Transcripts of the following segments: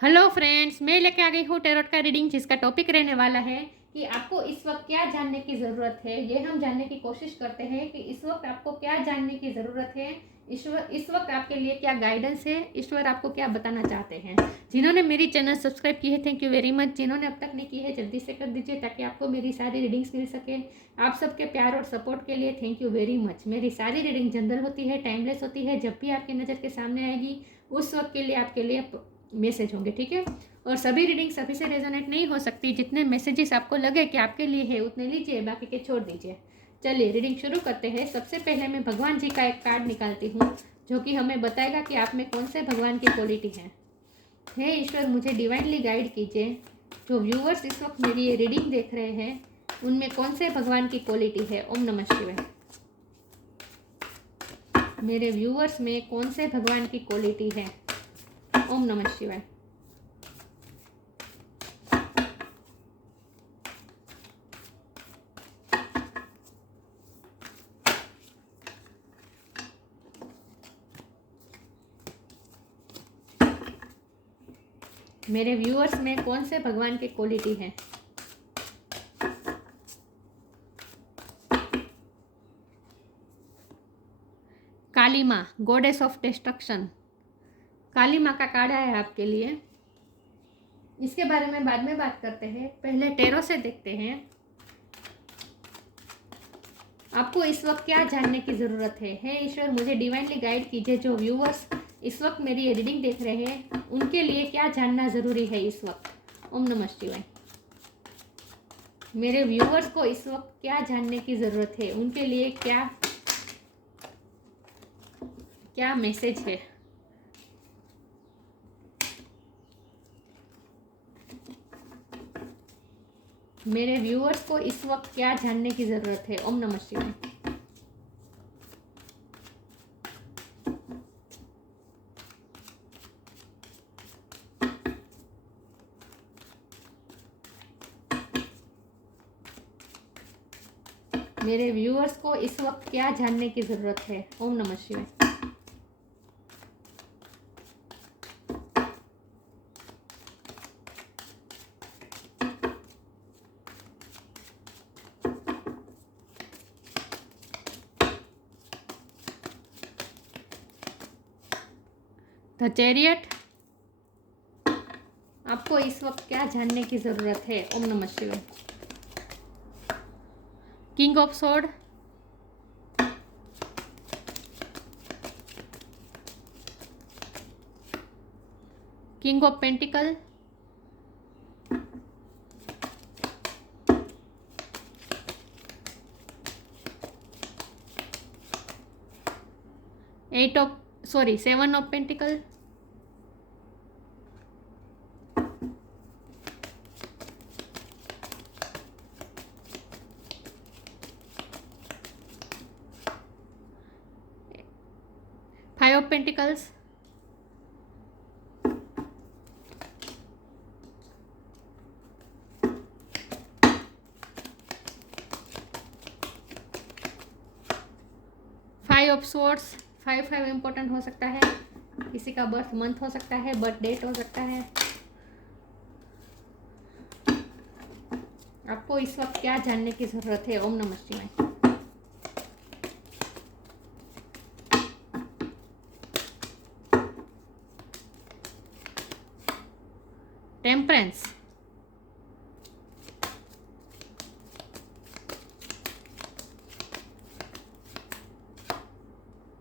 Hello friends, मैं लेके आ गई हूँ टैरोट का रीडिंग, जिसका टॉपिक रहने वाला है कि आपको इस वक्त क्या जानने की ज़रूरत है। ये हम जानने की कोशिश करते हैं कि इस वक्त आपको क्या जानने की ज़रूरत है। ईश्वर इस वक्त आपके लिए क्या गाइडेंस है, ईश्वर आपको क्या बताना चाहते हैं। जिन्होंने मेरी चैनल सब्सक्राइब की है, थैंक यू वेरी मच। जिन्होंने अब तक नहीं की है, जल्दी से कर दीजिए ताकि आपको मेरी सारी रीडिंग्स मिल सके। आप सबके प्यार और सपोर्ट के लिए थैंक यू वेरी मच। मेरी सारी रीडिंग जनरल होती है, टाइमलेस होती है। जब भी आपकी नज़र के सामने आएगी उस वक्त के लिए आपके लिए मैसेज होंगे, ठीक है। और सभी रीडिंग सभी से रेजोनेट नहीं हो सकती। जितने मैसेजेस आपको लगे कि आपके लिए है उतने लीजिए, बाकी के छोड़ दीजिए। चलिए रीडिंग शुरू करते हैं। सबसे पहले मैं भगवान जी का एक कार्ड निकालती हूँ जो कि हमें बताएगा कि आप में कौन से भगवान की क्वालिटी है। हे ईश्वर, मुझे डिवाइनली गाइड कीजिए। जो व्यूअर्स इस वक्त मेरी ये रीडिंग देख रहे हैं उनमें कौन से भगवान की क्वालिटी है। ओम नमः शिवाय। मेरे व्यूअर्स में कौन से भगवान की क्वालिटी है। ओम नमः शिवाय। मेरे व्यूअर्स में कौन से भगवान की क्वालिटी है। काली माँ, गॉडेस ऑफ डिस्ट्रक्शन। काली माँ का कार्ड है आपके लिए। इसके बारे में बाद में बात करते हैं, पहले टैरो से देखते हैं आपको इस वक्त क्या जानने की ज़रूरत है। हे ईश्वर, मुझे डिवाइनली गाइड कीजिए। जो व्यूअर्स इस वक्त मेरी ये रीडिंग देख रहे हैं उनके लिए क्या जानना ज़रूरी है इस वक्त। ओम नमः शिवाय। मेरे व्यूअर्स को इस वक्त क्या जानने की ज़रूरत है, उनके लिए क्या क्या मैसेज है। मेरे व्यूअर्स को इस वक्त क्या जानने की ज़रूरत है। ओम नमः शिवाय। मेरे व्यूअर्स को इस वक्त क्या जानने की ज़रूरत है। ओम नमः शिवाय। द चैरियट, आपको इस वक्त क्या जानने की ज़रूरत है। ओम नमः शिवाय। King of sword, king of pentacle, seven of pentacle, five of pentacles, five of swords. Five five important हो सकता है, किसी का बर्थ मंथ हो सकता है, बर्थ डेट हो सकता है। आपको इस वक्त क्या जानने की ज़रूरत है। ओम नमः शिवाय। Temperance,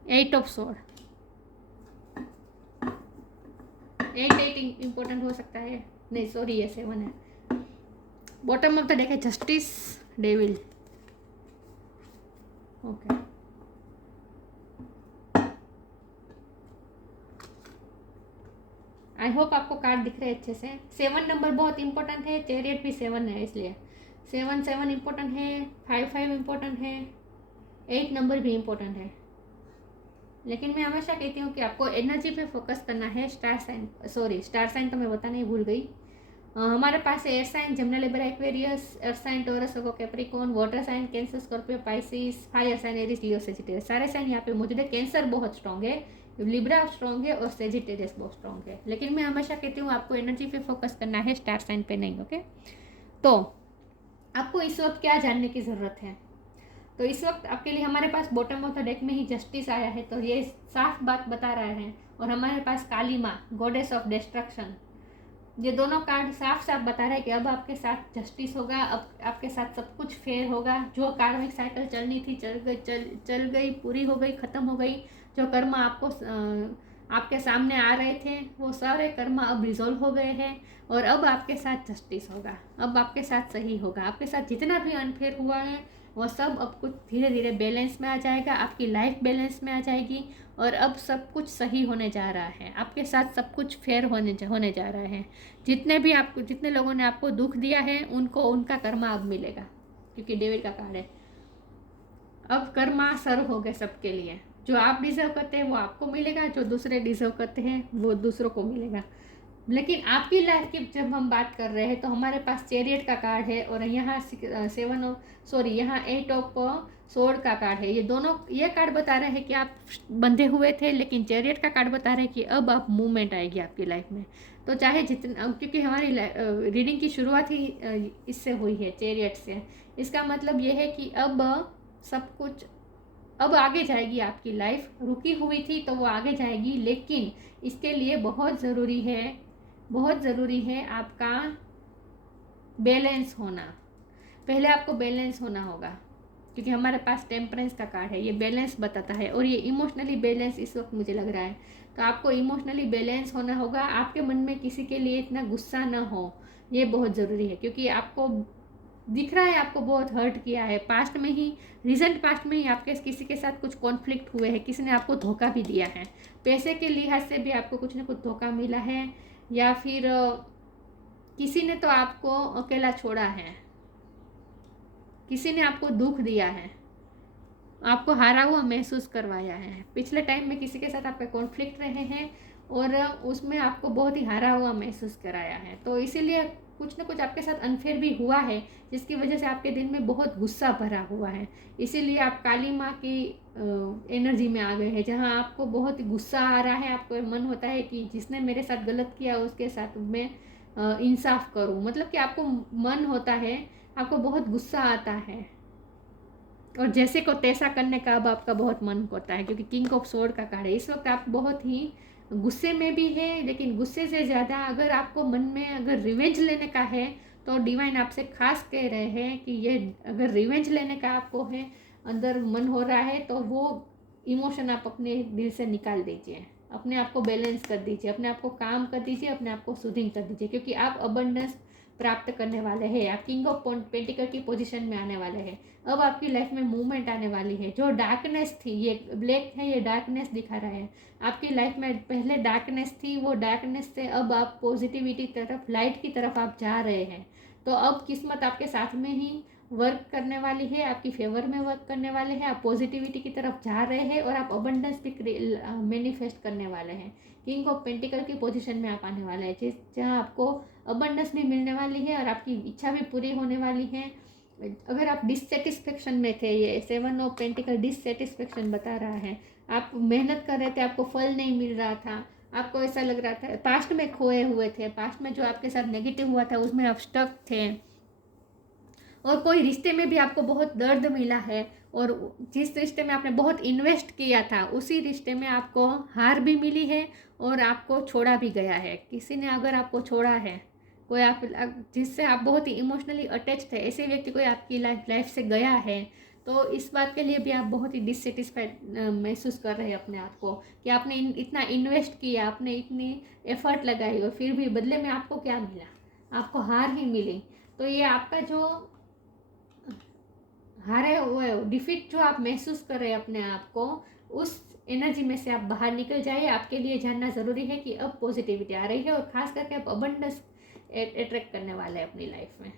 eight of sword. Eight important हो सकता है, नहीं सॉरी ये सेवन है। बॉटम ऑफ द डेक है justice, devil. Okay, I hope आपको कार्ड दिख रहे हैं अच्छे से। सेवन नंबर बहुत इंपॉर्टेंट है, चैरियट भी सेवन है, इसलिए सेवन सेवन इंपॉर्टेंट है, फाइव फाइव इंपॉर्टेंट है, एट नंबर भी इंपॉर्टेंट है। लेकिन मैं हमेशा कहती हूँ कि आपको एनर्जी पे फोकस करना है। स्टार साइन तो मैं बताना ही भूल गई। हमारे पास air sign Gemini, Libra, Aquarius, earth sign Taurus, Capricorn, water sign Cancer, Scorpio, Pisces, fire sign Aries, Leo, Sagittarius, सारे साइन यहाँ पे मौजूद है। कैंसर बहुत स्ट्रॉन्ग है, लिब्रा स्ट्रॉन्ग है और सेजिटेरियस बहुत स्ट्रॉन्ग है। लेकिन मैं हमेशा कहती हूँ आपको एनर्जी पे फोकस करना है, स्टार साइन पे नहीं। ओके, तो आपको इस वक्त क्या जानने की ज़रूरत है? तो इस वक्त आपके लिए हमारे पास बॉटम ऑफ द डेक में ही जस्टिस आया है, तो ये साफ बात बता रहा है। और हमारे पास काली माँ, गॉडेस ऑफ डिस्ट्रक्शन, ये दोनों कार्ड साफ साफ बता रहे हैं कि अब आपके साथ जस्टिस होगा, अब आपके साथ सब कुछ फेयर होगा। जो कार्मिक साइकिल चलनी थी चल गई, पूरी हो गई, ख़त्म हो गई। जो कर्म आपको आपके सामने आ रहे थे वो सारे कर्म अब रिजोल्व हो गए हैं और अब आपके साथ जस्टिस होगा, अब आपके साथ सही होगा। आपके साथ जितना भी अनफेयर हुआ है वो सब अब कुछ धीरे धीरे बैलेंस में आ जाएगा, आपकी लाइफ बैलेंस में आ जाएगी और अब सब कुछ सही होने जा रहा है। आपके साथ सब कुछ फेयर होने जा रहा है। जितने लोगों ने आपको दुख दिया है उनको उनका कर्मा अब मिलेगा, क्योंकि डेविड का कार्ड है। अब कर्मा सर्व हो गए सबके लिए। जो आप डिजर्व करते हैं वो आपको मिलेगा, जो दूसरे डिजर्व करते हैं वो दूसरों को मिलेगा। लेकिन आपकी लाइफ की जब हम बात कर रहे हैं तो हमारे पास चैरियट का कार्ड है और यहाँ यहाँ 8 ऑफ सोर्ड का कार्ड है। ये कार्ड बता रहे हैं कि आप बंधे हुए थे, लेकिन चैरियट का कार्ड बता रहे हैं कि अब आप मूवमेंट आएगी आपकी लाइफ में। तो चाहे जितना, क्योंकि हमारी रीडिंग की शुरुआत ही इससे हुई है, चैरियट से। इसका मतलब ये है कि अब सब कुछ अब आगे जाएगी। आपकी लाइफ रुकी हुई थी तो वो आगे जाएगी, लेकिन इसके लिए बहुत ज़रूरी है आपका बैलेंस होना। पहले आपको बैलेंस होना होगा, क्योंकि हमारे पास टेम्परेंस का कार्ड है, ये बैलेंस बताता है। और ये इमोशनली बैलेंस इस वक्त मुझे लग रहा है, तो आपको इमोशनली बैलेंस होना होगा। आपके मन में किसी के लिए इतना गुस्सा ना हो, ये बहुत ज़रूरी है, क्योंकि आपको दिख रहा है आपको बहुत हर्ट किया है पास्ट में ही, रिसेंट पास्ट में ही आपके किसी के साथ कुछ कॉन्फ्लिक्ट हुए हैं, किसी ने आपको धोखा भी दिया है। पैसे के लिहाज से भी आपको कुछ ना कुछ धोखा मिला है, या फिर किसी ने तो आपको अकेला छोड़ा है, किसी ने आपको दुख दिया है, आपको हारा हुआ महसूस करवाया है। पिछले टाइम में किसी के साथ आपके कॉन्फ्लिक्ट रहे हैं और उसमें आपको बहुत ही हारा हुआ महसूस कराया है। तो इसीलिए कुछ ना कुछ आपके साथ अनफेयर भी हुआ है, जिसकी वजह से आपके दिल में बहुत गुस्सा भरा हुआ है। इसीलिए आप काली माँ की एनर्जी में आ गए हैं, जहाँ आपको बहुत गुस्सा आ रहा है। आपको मन होता है कि जिसने मेरे साथ गलत किया उसके साथ मैं इंसाफ करूँ। मतलब कि आपको मन होता है, आपको बहुत गुस्सा आता है और जैसे को तैसा करने का अब आपका बहुत मन होता है, क्योंकि किंग ऑफ सोर्ड का कार्ड है। इस वक्त आप बहुत ही गुस्से में भी है, लेकिन गुस्से से ज़्यादा अगर आपको मन में अगर रिवेंज लेने का है तो डिवाइन आपसे खास कह रहे हैं कि ये अगर रिवेंज लेने का आपको है, अंदर मन हो रहा है, तो वो इमोशन आप अपने दिल से निकाल दीजिए, अपने आप को बैलेंस कर दीजिए, अपने आप को काम कर दीजिए, अपने आप को सूदिंग कर दीजिए, क्योंकि आप अबंडेंस प्राप्त करने वाले हैं। आप किंग ऑफ पेंटिकल की पोजीशन में आने वाले हैं। अब आपकी लाइफ में मूवमेंट आने वाली है। जो डार्कनेस थी, ये ब्लैक है, ये डार्कनेस दिखा रहा है आपकी लाइफ में। पहले डार्कनेस थी, वो डार्कनेस से अब आप पॉजिटिविटी तरफ, लाइट की तरफ आप जा रहे हैं। तो अब किस्मत आपके साथ में ही वर्क करने वाली है, आपकी फेवर में वर्क करने वाले हैं। आप पॉजिटिविटी की तरफ जा रहे हैं और आप अबंडेंस भी मैनिफेस्ट करने वाले हैं। किंग ऑफ पेंटिकल की पोजीशन में आप आने वाले हैं, जहाँ आपको अबंडेंस भी मिलने वाली है और आपकी इच्छा भी पूरी होने वाली है। अगर आप डिससेटिस्फेक्शन में थे, ये 7 ऑफ पेंटिकल डिससेटिस्फेक्शन बता रहा है। आप मेहनत कर रहे थे, आपको फल नहीं मिल रहा था, आपको ऐसा लग रहा था, पास्ट में खोए हुए थे, पास्ट में जो आपके साथ नेगेटिव हुआ था उसमें आप स्टक थे, और कोई रिश्ते में भी आपको बहुत दर्द मिला है, और जिस रिश्ते में आपने बहुत इन्वेस्ट किया था उसी रिश्ते में आपको हार भी मिली है और आपको छोड़ा भी गया है। किसी ने अगर आपको छोड़ा है, कोई आप जिससे आप बहुत ही इमोशनली अटैच थे, ऐसे व्यक्ति कोई आपकी लाइफ से गया है, तो इस बात के लिए भी आप बहुत ही डिससेटिस्फाइड महसूस कर रहे हैं अपने आप को, कि आपने इतना इन्वेस्ट किया, आपने इतनी एफर्ट लगाई और फिर भी बदले में आपको क्या मिला? आपको हार ही मिली। तो ये आपका जो हारे हुए डिफीट जो आप महसूस कर रहे हैं अपने आप को, उस एनर्जी में से आप बाहर निकल जाइए। आपके लिए जानना ज़रूरी है कि अब पॉजिटिविटी आ रही है और ख़ास करके आप अबंडेंस अट्रैक्ट करने वाले हैं अपनी लाइफ में।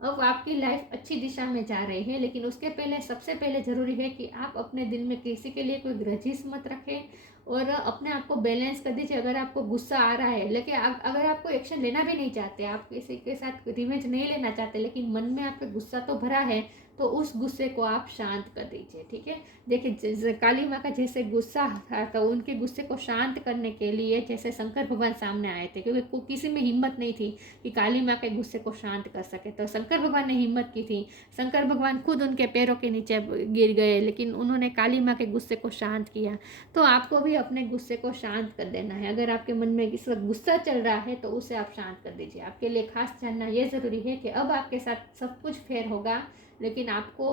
अब आपकी लाइफ अच्छी दिशा में जा रही है, लेकिन उसके पहले सबसे पहले ज़रूरी है कि आप अपने दिल में किसी के लिए कोई ग्रजिश मत रखें और अपने आप को बैलेंस कर दीजिए। अगर आपको गुस्सा आ रहा है, लेकिन अगर आपको एक्शन लेना भी नहीं चाहते, आप किसी के साथ रिवेंज नहीं लेना चाहते, लेकिन मन में आपके गुस्सा तो भरा है, तो उस गुस्से को आप शांत कर दीजिए, ठीक है। देखिए काली माँ का जैसे गुस्सा था तो उनके गुस्से को शांत करने के लिए जैसे शंकर भगवान सामने आए थे, क्योंकि किसी में हिम्मत नहीं थी कि काली माँ के गुस्से को शांत कर सके, तो शंकर भगवान ने हिम्मत की थी। शंकर भगवान खुद उनके पैरों के नीचे गिर गए, लेकिन उन्होंने काली माँ के गुस्से को शांत किया। तो आपको भी अपने गुस्से को शांत कर देना है। अगर आपके मन में इस वक्त गुस्सा चल रहा है तो उसे आप शांत कर दीजिए। आपके लिए खास जानना ये ज़रूरी है कि अब आपके साथ सब कुछ फेयर होगा, लेकिन आपको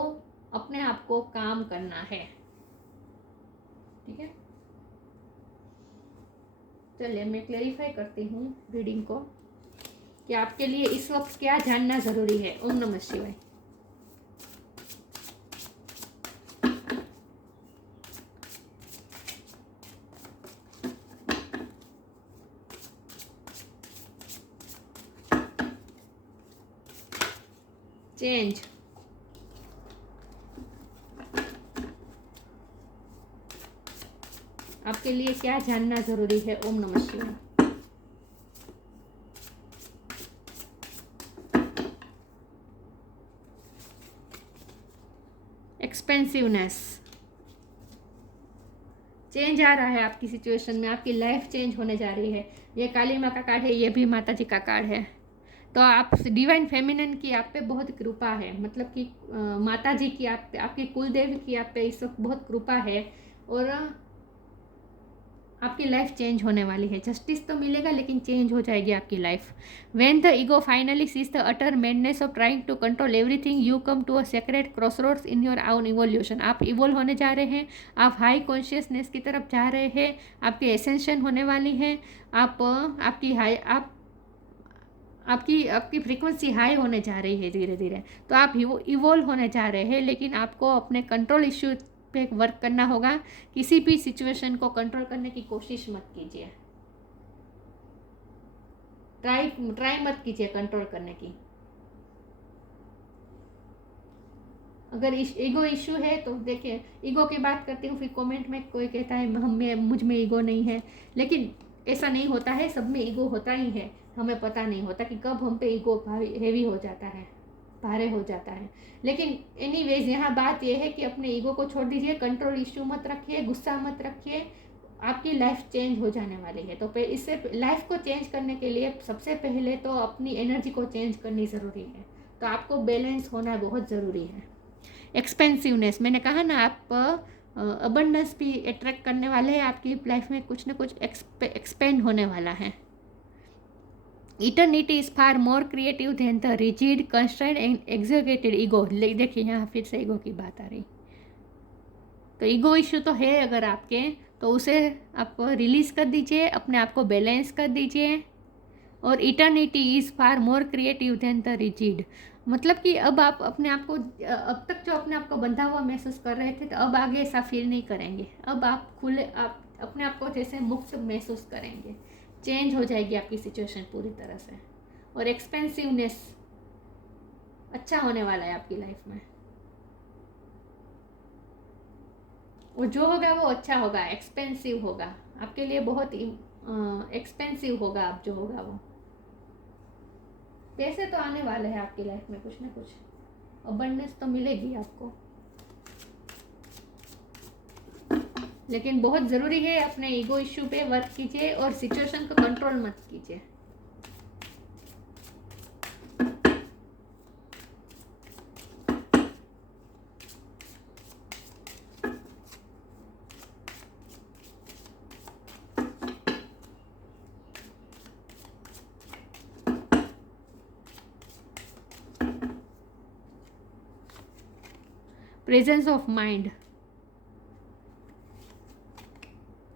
अपने आप को काम करना है, ठीक है। चलिए मैं क्लेरिफाई करती हूँ रीडिंग को कि आपके लिए इस वक्त क्या जानना ज़रूरी है। ओम नमः शिवाय। चेंज, आपके लिए क्या जानना जरूरी है। ओम नमः शिवाय। एक्सपेंसिवनेस, चेंज आ रहा है आपकी सिचुएशन में, आपकी लाइफ चेंज होने जा रही है। ये काली माँ का कार्ड है, ये भी माता जी का कार्ड है। तो आप डिवाइन फेमिनिन की आप पे बहुत कृपा है, मतलब कि माता जी की आप पे, आपकी कुलदेवी की आप पे इस वक्त बहुत कृपा है, और आपकी लाइफ चेंज होने वाली है। जस्टिस तो मिलेगा, लेकिन चेंज हो जाएगी आपकी life. When the ego finally ceases the utter madness of trying to control everything, you come to a sacred crossroads in your own evolution. आप इवोल्व होने जा रहे हैं, आप हाई कॉन्शियसनेस की तरफ जा रहे हैं, आपकी एसेंशन होने वाली है। आप आपकी फ्रीक्वेंसी हाई होने जा रही है धीरे धीरे। तो आप इवोल्व होने जा रहे हैं, लेकिन आपको अपने कंट्रोल इश्यू पे वर्क करना होगा। किसी भी सिचुएशन को कंट्रोल करने की कोशिश मत कीजिए, ट्राई मत कीजिए कंट्रोल करने की। अगर ईगो इशू है तो देखिए, ईगो की बात करती हूँ, फिर कमेंट में कोई कहता है मुझ में ईगो नहीं है, लेकिन ऐसा नहीं होता है, सब में ईगो होता ही है। हमें पता नहीं होता कि कब हम पे ईगो हेवी हो जाता है, भारे हो जाता है। लेकिन एनीवेज यहाँ बात यह है कि अपने ईगो को छोड़ दीजिए, कंट्रोल इश्यू मत रखिए, गुस्सा मत रखिए, आपकी लाइफ चेंज हो जाने वाली है। तो इससे लाइफ को चेंज करने के लिए सबसे पहले तो अपनी एनर्जी को चेंज करनी ज़रूरी है। तो आपको बैलेंस होना बहुत ज़रूरी है। एक्सपेंसिवनेस, मैंने कहा ना, आप अबंडेंस भी अट्रैक्ट करने वाले हैं। आपकी लाइफ में कुछ ना कुछ एक्सपेंड होने वाला है। Eternity is far more creative than the rigid constraint and executed ego. देखिए यहाँ फिर से ईगो की बात आ रही। तो ईगो इश्यू तो है अगर आपके, तो उसे आप रिलीज कर दीजिए, अपने आप को बैलेंस कर दीजिए। और eternity is far more creative than the rigid, मतलब कि अब आप अपने आप को, अब तक जो अपने आप को बंधा हुआ महसूस कर रहे थे, तो अब आगे ऐसा फील नहीं करेंगे। अब आप खुले, आप अपने आप को जैसे मुक्त महसूस करेंगे। चेंज हो जाएगी आपकी सिचुएशन पूरी तरह से। और एक्सपेंसिवनेस अच्छा होने वाला है आपकी लाइफ में, और जो होगा वो अच्छा होगा, एक्सपेंसिव होगा आपके लिए, बहुत एक्सपेंसिव होगा। आप जो होगा वो पैसे तो आने वाले हैं आपकी लाइफ में, कुछ ना कुछ अबंडेंस तो मिलेगी आपको, लेकिन बहुत ज़रूरी है अपने ईगो इश्यू पे वर्क कीजिए और सिचुएशन को कंट्रोल मत कीजिए। Presence of mind,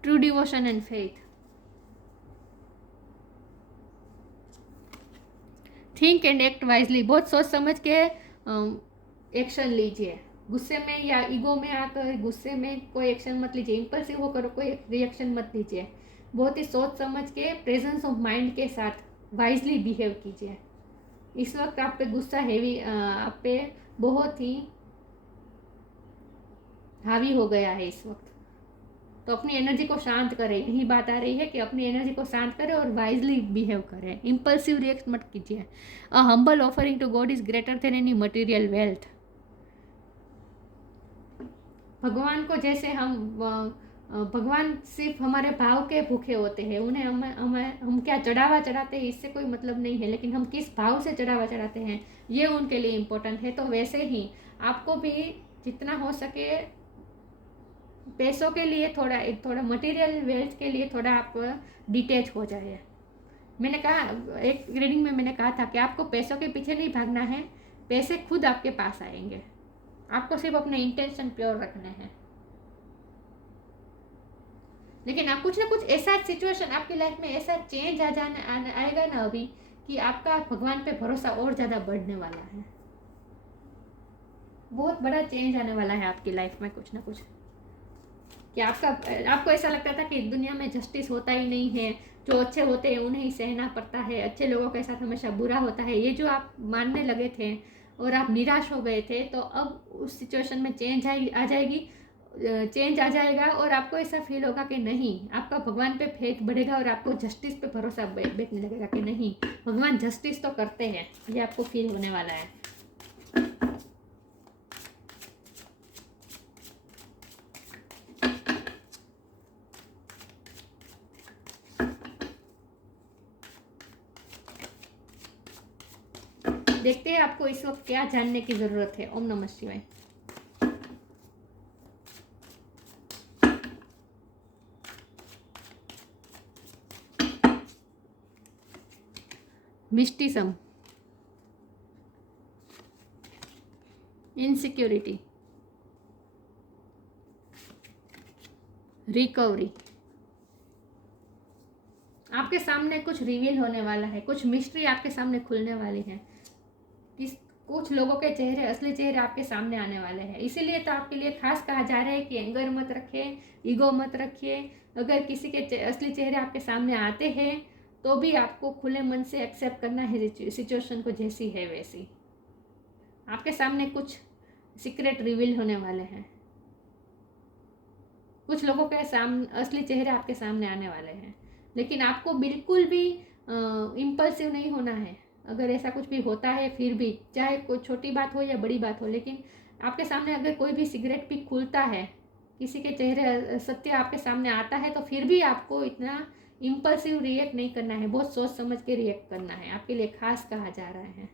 true devotion and faith. Think and act wisely, बहुत सोच समझ के एक्शन लीजिए। गुस्से में या ईगो में आकर गुस्से में कोई एक्शन मत लीजिए, इम्पल्सिव होकर कोई रिएक्शन मत लीजिए। बहुत ही सोच समझ के प्रेजेंस ऑफ माइंड के साथ वाइजली बिहेव कीजिए। इस वक्त आप पे गुस्सा हैवी, आप पे बहुत ही हावी हो गया है इस वक्त, तो अपनी एनर्जी को शांत करें। यही बात आ रही है कि अपनी एनर्जी को शांत करें और वाइजली बिहेव करें, इम्पल्सिव रिएक्ट मत कीजिए। A humble offering to God is greater than any material wealth. भगवान को जैसे भगवान सिर्फ हमारे भाव के भूखे होते हैं, उन्हें हम क्या चढ़ावा चढ़ाते हैं इससे कोई मतलब नहीं है, लेकिन हम किस भाव से चढ़ावा चढ़ाते हैं ये उनके लिए इम्पोर्टेंट है। तो वैसे ही आपको भी जितना हो सके पैसों के लिए थोड़ा मटेरियल वेल्थ के लिए थोड़ा आप डिटैच हो जाए। मैंने कहा एक रीडिंग में मैंने कहा था कि आपको पैसों के पीछे नहीं भागना है, पैसे खुद आपके पास आएंगे, आपको सिर्फ अपने इंटेंशन प्योर रखने हैं। लेकिन आप कुछ ना कुछ ऐसा सिचुएशन आपकी लाइफ में ऐसा चेंज आएगा ना अभी कि आपका भगवान पे भरोसा और ज़्यादा बढ़ने वाला है। बहुत बड़ा चेंज आने वाला है आपकी लाइफ में कुछ ना कुछ, कि आपको ऐसा लगता था कि दुनिया में जस्टिस होता ही नहीं है, जो अच्छे होते हैं उन्हें ही सहना पड़ता है, अच्छे लोगों के साथ हमेशा बुरा होता है, ये जो आप मानने लगे थे और आप निराश हो गए थे, तो अब उस सिचुएशन में चेंज आ जाएगा और आपको ऐसा फील होगा कि नहीं, आपका भगवान पे फेथ बढ़ेगा और आपको जस्टिस पे भरोसा बैठने लगेगा कि नहीं, भगवान जस्टिस तो करते हैं, ये आपको फील होने वाला है। देखते हैं आपको इस वक्त क्या जानने की जरूरत है। ओम नमः शिवाय। मिस्टिज्म, इनसिक्योरिटी, रिकवरी। आपके सामने कुछ रिवील होने वाला है, कुछ मिस्ट्री आपके सामने खुलने वाली है, कुछ लोगों के चेहरे, असली चेहरे आपके सामने आने वाले हैं। इसीलिए तो आपके लिए खास कहा जा रहा है कि एंगर मत रखिए, ईगो मत रखिए। अगर किसी के असली चेहरे आपके सामने आते हैं तो भी आपको खुले मन से एक्सेप्ट करना है सिचुएशन को जैसी है वैसी। आपके सामने कुछ सीक्रेट रिवील होने वाले हैं, कुछ लोगों के सामने असली चेहरे आपके सामने आने वाले हैं, लेकिन आपको बिल्कुल भी इम्पल्सिव नहीं होना है। अगर ऐसा कुछ भी होता है फिर भी, चाहे कोई छोटी बात हो या बड़ी बात हो, लेकिन आपके सामने अगर कोई भी सिगरेट भी खुलता है, किसी के चेहरे सत्य आपके सामने आता है, तो फिर भी आपको इतना इम्पल्सिव रिएक्ट नहीं करना है, बहुत सोच समझ के रिएक्ट करना है। आपके लिए खास कहा जा रहा है।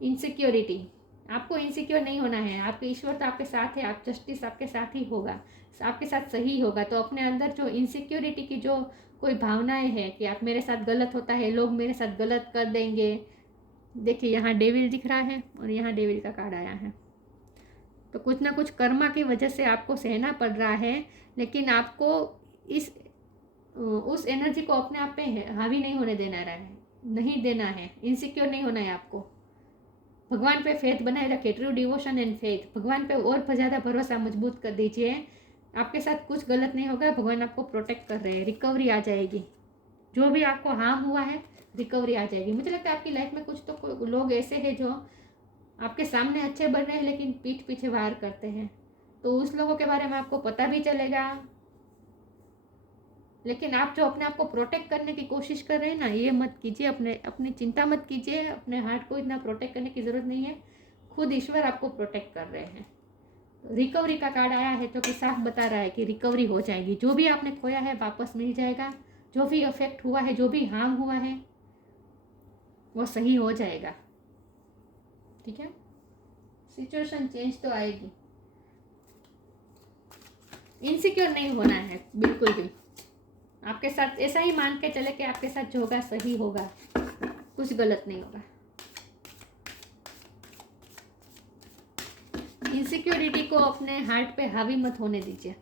इनसिक्योरिटी, आपको इनसिक्योर नहीं होना है। आपके ईश्वर तो आपके साथ है, आप जस्टिस आपके साथ ही होगा, आपके साथ सही होगा। तो अपने अंदर जो इनसिक्योरिटी की जो कोई भावनाएं है कि आप मेरे साथ गलत होता है, लोग मेरे साथ गलत कर देंगे। देखिए यहाँ डेविल दिख रहा है और यहाँ डेविल का कार्ड आया है, तो कुछ ना कुछ कर्मा की वजह से आपको सहना पड़ रहा है, लेकिन आपको उस एनर्जी को अपने आप पे हावी नहीं होने देना है। इनसिक्योर नहीं होना है आपको। भगवान पे फेथ बनाए रखे, ट्रू डिवोशन एंड फेथ। भगवान पे और ज़्यादा भरोसा मजबूत कर दीजिए। आपके साथ कुछ गलत नहीं होगा, भगवान आपको प्रोटेक्ट कर रहे हैं। रिकवरी आ जाएगी, जो भी आपको हार्म हुआ है रिकवरी आ जाएगी। मुझे लगता है आपकी लाइफ में कुछ तो लोग ऐसे हैं जो आपके सामने अच्छे बन रहे हैं लेकिन पीठ पीछे वार करते हैं, तो उस लोगों के बारे में आपको पता भी चलेगा। लेकिन आप जो अपने आप को प्रोटेक्ट करने की कोशिश कर रहे हैं ना, ये मत कीजिए। अपनी चिंता मत कीजिए, अपने हार्ट को इतना प्रोटेक्ट करने की ज़रूरत नहीं है, खुद ईश्वर आपको प्रोटेक्ट कर रहे हैं। रिकवरी का कार्ड आया है, तो कि साफ बता रहा है कि रिकवरी हो जाएगी। जो भी आपने खोया है वापस मिल जाएगा, जो भी अफेक्ट हुआ है, जो भी हार्म हुआ है वो सही हो जाएगा। ठीक है, सिचुएशन चेंज तो आएगी। इनसिक्योर नहीं होना है बिल्कुल भी। आपके साथ ऐसा ही मान के चले कि आपके साथ जो होगा सही होगा, कुछ गलत नहीं होगा। इनसिक्योरिटी को अपने हार्ट पे हावी मत होने दीजिए।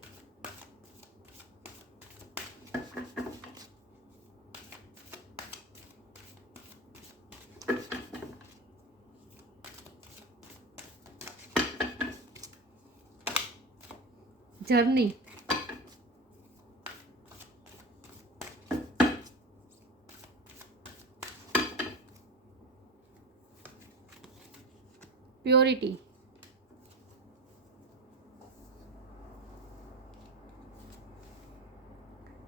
Journey, purity,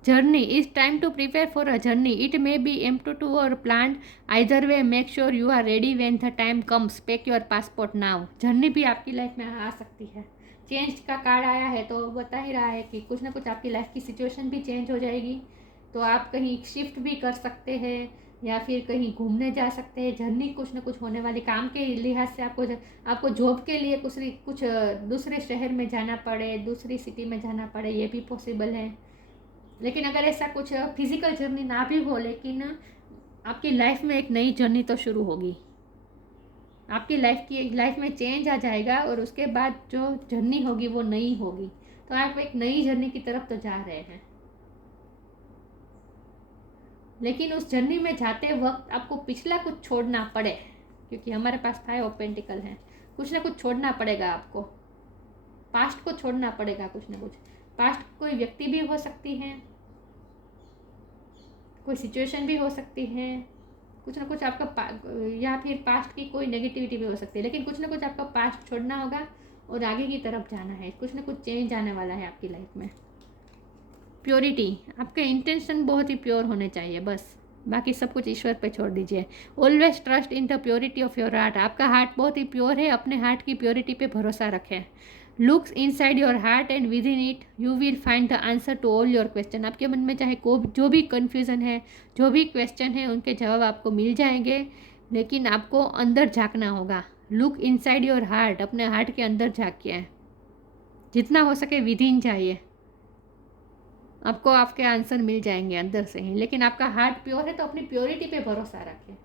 journey is time to prepare for a journey. It may be impromptu or planned. Either way, make sure you are ready when the time comes. Pack your passport now. Journey भी आपकी life में आ सकती है, change का card आया है तो बता ही रहा है कि कुछ ना कुछ आपकी लाइफ की सिचुएशन भी चेंज हो जाएगी। तो आप कहीं शिफ्ट भी कर सकते हैं या फिर कहीं घूमने जा सकते हैं। जर्नी कुछ ना कुछ होने वाली, काम के लिहाज से आपको जॉब के लिए कुछ दूसरे शहर में जाना पड़े, दूसरी सिटी में जाना पड़े, ये भी पॉसिबल है। लेकिन अगर ऐसा कुछ फिजिकल जर्नी ना भी हो, लेकिन आपकी लाइफ में एक नई जर्नी तो शुरू होगी। आपकी लाइफ में चेंज आ जाएगा और उसके बाद जो जर्नी होगी वो नई होगी। तो आप एक नई जर्नी की तरफ तो जा रहे हैं, लेकिन उस जर्नी में जाते वक्त आपको पिछला कुछ छोड़ना पड़े, क्योंकि हमारे पास 5 ऑफ पेंटिकल है। कुछ ना कुछ छोड़ना पड़ेगा आपको, पास्ट को छोड़ना पड़ेगा कुछ ना कुछ। पास्ट कोई व्यक्ति भी हो सकती है, कोई सिचुएशन भी हो सकती है, कुछ ना कुछ आपका या फिर पास्ट की कोई नेगेटिविटी भी हो सकती है, लेकिन कुछ ना कुछ आपका पास्ट छोड़ना होगा और आगे की तरफ जाना है। कुछ ना कुछ चेंज आने वाला है आपकी लाइफ में। प्योरिटी, आपके इंटेंशन बहुत ही प्योर होने चाहिए, बस बाकी सब कुछ ईश्वर पे छोड़ दीजिए। Always trust in the purity of your heart, आपका हार्ट बहुत ही प्योर है, अपने हार्ट की प्योरिटी पे भरोसा रखें। Looks inside your heart and within it you will find the answer to all your question. आपके मन में चाहे जो भी कन्फ्यूज़न है, जो भी क्वेश्चन है, उनके जवाब आपको मिल जाएंगे, लेकिन आपको अंदर झाँकना होगा। लुक इनसाइड योर हार्ट, अपने हार्ट के अंदर झाँकिए, जितना हो सके विद इन जाइए, आपको आपके आंसर मिल जाएंगे अंदर से ही। लेकिन आपका हार्ट प्योर है तो अपनी प्योरिटी पे भरोसा रखें।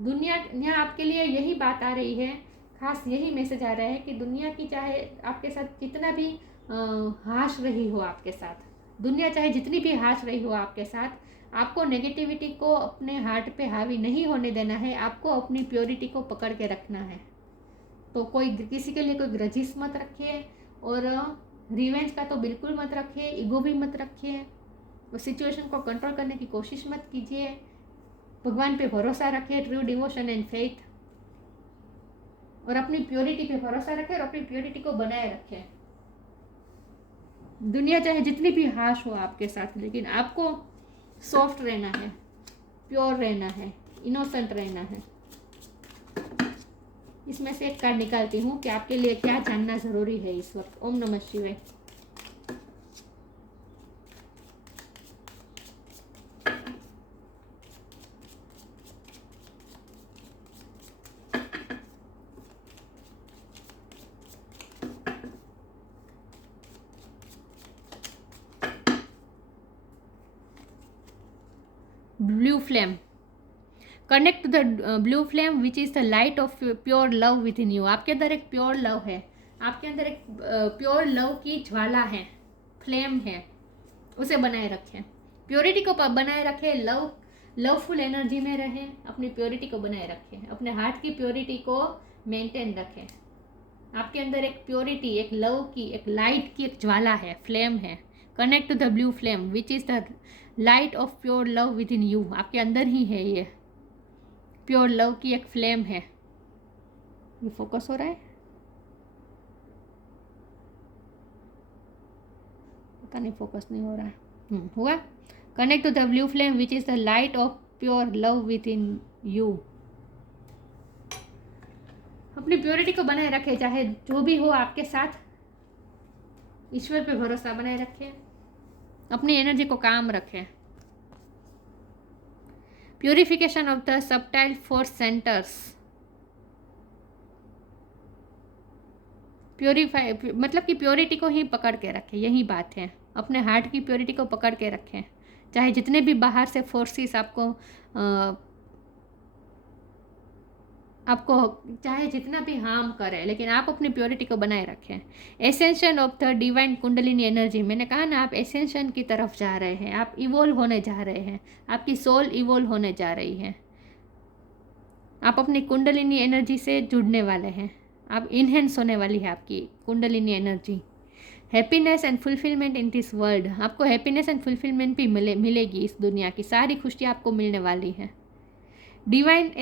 दुनिया यहाँ आपके लिए यही बात आ रही है, खास यही मैसेज आ रहा है कि दुनिया की चाहे आपके साथ कितना भी हाश रही हो, आपके साथ दुनिया चाहे जितनी भी हाश रही हो आपके साथ, आपको नेगेटिविटी को अपने हार्ट पे हावी नहीं होने देना है। आपको अपनी प्योरिटी को पकड़ के रखना है। तो कोई किसी के लिए कोई ग्रजिस मत रखिए और रिवेंज का तो बिल्कुल मत रखिए, ईगो भी मत रखिए, उस सिचुएशन को कंट्रोल करने की कोशिश मत कीजिए। भगवान पे भरोसा रखिए, ट्रू डिवोशन एंड फेथ, और अपनी प्योरिटी पे भरोसा रखें और अपनी प्योरिटी को बनाए रखें। दुनिया चाहे जितनी भी हाश हो आपके साथ, लेकिन आपको सॉफ्ट रहना है, प्योर रहना है, इनोसेंट रहना है। इसमें से एक कार्ड निकालती हूँ कि आपके लिए क्या जानना जरूरी है इस वक्त। ओम नमः शिवाय। Blue flame, connect to the blue flame which is the light of pure love within you. आपके अंदर एक प्योर लव है, आपके अंदर एक प्योर लव की ज्वाला है, फ्लेम है, उसे बनाए रखें। प्योरिटी को बनाए रखें, लवफुल एनर्जी में रहें, अपनी प्योरिटी को बनाए रखें, अपने हार्ट की प्योरिटी को मेंटेन रखें। आपके अंदर एक प्योरिटी, एक लव की, एक लाइट की एक ज्वाला है, फ्लेम है। Connect to the blue flame which is the light of pure love within you. आपके अंदर ही है ये प्योर लव की एक फ्लेम है। ये फोकस हो रहा है, पता नहीं फोकस नहीं हो रहा है। हुआ। Connect to the blue flame which is the light of pure love within you. अपनी प्योरिटी को बनाए रखें, चाहे जो भी हो आपके साथ, ईश्वर पे भरोसा बनाए रखें, अपनी एनर्जी को काम रखें। Purification of the subtle force centres. Purify मतलब कि प्योरिटी को ही पकड़ के रखें, यही बात है। अपने हार्ट की प्योरिटी को पकड़ के रखें, चाहे जितने भी बाहर से फोर्सेस आपको चाहे जितना भी हार्म करे, लेकिन आप अपनी प्योरिटी को बनाए रखें। Ascension of the divine kundalini energy, मैंने कहा ना, आप एसेंशन की तरफ जा रहे हैं, आप इवोल्व होने जा रहे हैं, आपकी सोल इवोल्व होने जा रही है, आप अपनी कुंडलिनी एनर्जी से जुड़ने वाले हैं, आप इनहेंस होने वाली है आपकी kundalini energy. Happiness and fulfilment in this world, आपको हैप्पीनेस एंड फुलफिलमेंट भी मिलेगी, इस दुनिया की सारी खुशियाँ आपको मिलने वाली है। Divine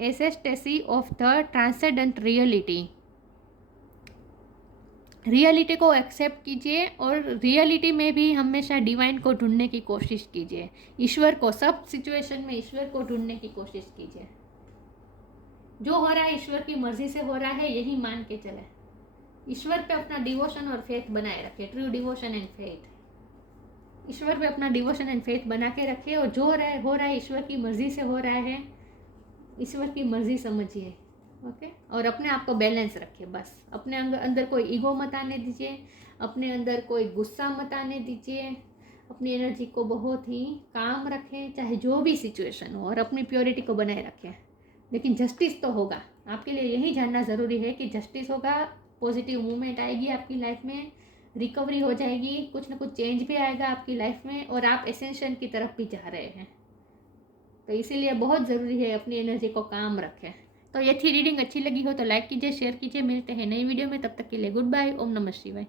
ecstasy of the transcendent reality, reality को एक्सेप्ट कीजिए और रियलिटी में भी हमेशा डिवाइन को ढूंढने की कोशिश कीजिए। ईश्वर को, सब सिचुएशन में ईश्वर को ढूंढने की कोशिश कीजिए। जो हो रहा है ईश्वर की मर्जी से हो रहा है, यही मान के चले। ईश्वर पे अपना डिवोशन और फेथ बनाए रखे, ट्रू डिवोशन एंड फेथ। ईश्वर पे अपना डिवोशन एंड फेथ बना के रखे, और जो हो रहा है ईश्वर की मर्जी से हो रहा है, ईश्वर की मर्जी समझिए। ओके, और अपने आप को बैलेंस रखिए। बस अपने अंदर कोई ईगो मत आने दीजिए, अपने अंदर कोई गुस्सा मत आने दीजिए। अपनी एनर्जी को बहुत ही काम रखें, चाहे जो भी सिचुएशन हो, और अपनी प्योरिटी को बनाए रखें। लेकिन जस्टिस तो होगा। आपके लिए यही जानना ज़रूरी है कि जस्टिस होगा, पॉजिटिव मूवमेंट आएगी आपकी लाइफ में, रिकवरी हो जाएगी, कुछ ना कुछ चेंज भी आएगा आपकी लाइफ में, और आप एसेंशन की तरफ भी जा रहे हैं। तो इसीलिए बहुत ज़रूरी है अपनी एनर्जी को काम रखें। तो ये थी रीडिंग। अच्छी लगी हो तो लाइक कीजिए, शेयर कीजिए। मिलते हैं नई वीडियो में, तब तक के लिए गुड बाय। ओम नमः शिवाय।